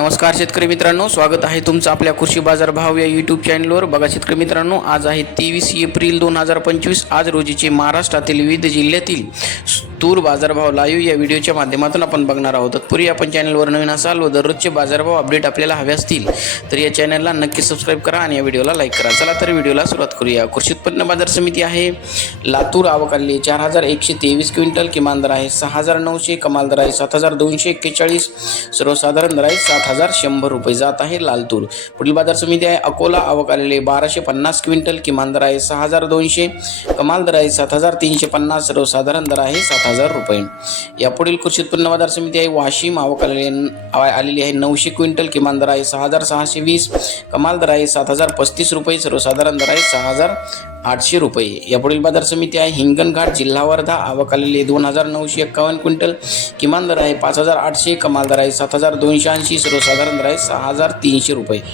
नमस्कार शेतकरी मित्रांनो स्वागत आहे तुमचं आपल्या कृषी बाजार भाव या यूट्यूब चॅनलवर बघा शेतकरी मित्रांनो आज आहे तेवीस एप्रिल दोन हजार पंचवीस आज रोजीचे महाराष्ट्रातील विविध जिल्ह्यातील तूर बाजारभाव लाईव्ह या व्हिडिओच्या माध्यमातून आपण बघणार आहोत. तत्पूर्वी आपण चॅनलवर नवीन असाल व दररोजचे बाजारभाव अपडेट आपल्याला हवे असतील तर या चॅनलला नक्की सबस्क्राईब करा आणि या व्हिडिओला लाईक करा. चला तर व्हिडिओला सुरुवात करूया. कृषी उत्पन्न बाजार समिती आहे. लातूर आवक चार हजार एकशे तेवीस क्विंटल किमान दर आहे. सहा हजार नऊशे कमाल दर आहे. सात हजार दोनशे एक्केचाळीस सर्वसाधारण दर आहे. सात हजार शंभर रुपये जात आहे लालतूर. पुढील बाजार समिती आहे. अकोला आवक बाराशे पन्नास क्विंटल किमान दर आहे. सहा हजार दोनशे कमाल दर आहे. सात हजार तीनशे पन्नास सर्वसाधारण दर आहे. सात हजार रुपये. यापुढील कृषी उत्पन्न बाजार समिती आहे वाशिम आवक आलेली आहे- आलेली आहे नऊशे क्विंटल. किमान दर आहे सहा हजार सहाशे वीस. कमाल दर आहे सात हजार पस्तीस रुपये. सर्वसाधारण दर आहे सहा हजार आठशे रुपये. यापुढील बाजार समिती आहे हिंगणघाट जिल्हा वर्धा. आवक आलेली आहे दोन हजार नऊशे एक्कावन्न क्विंटल. किमान दर आहे पाच हजार आठशे. कमाल दर आहे सात हजार दोनशे ऐंशी. सर्वसाधारण दर आहे सहा हजार तीनशे रुपये.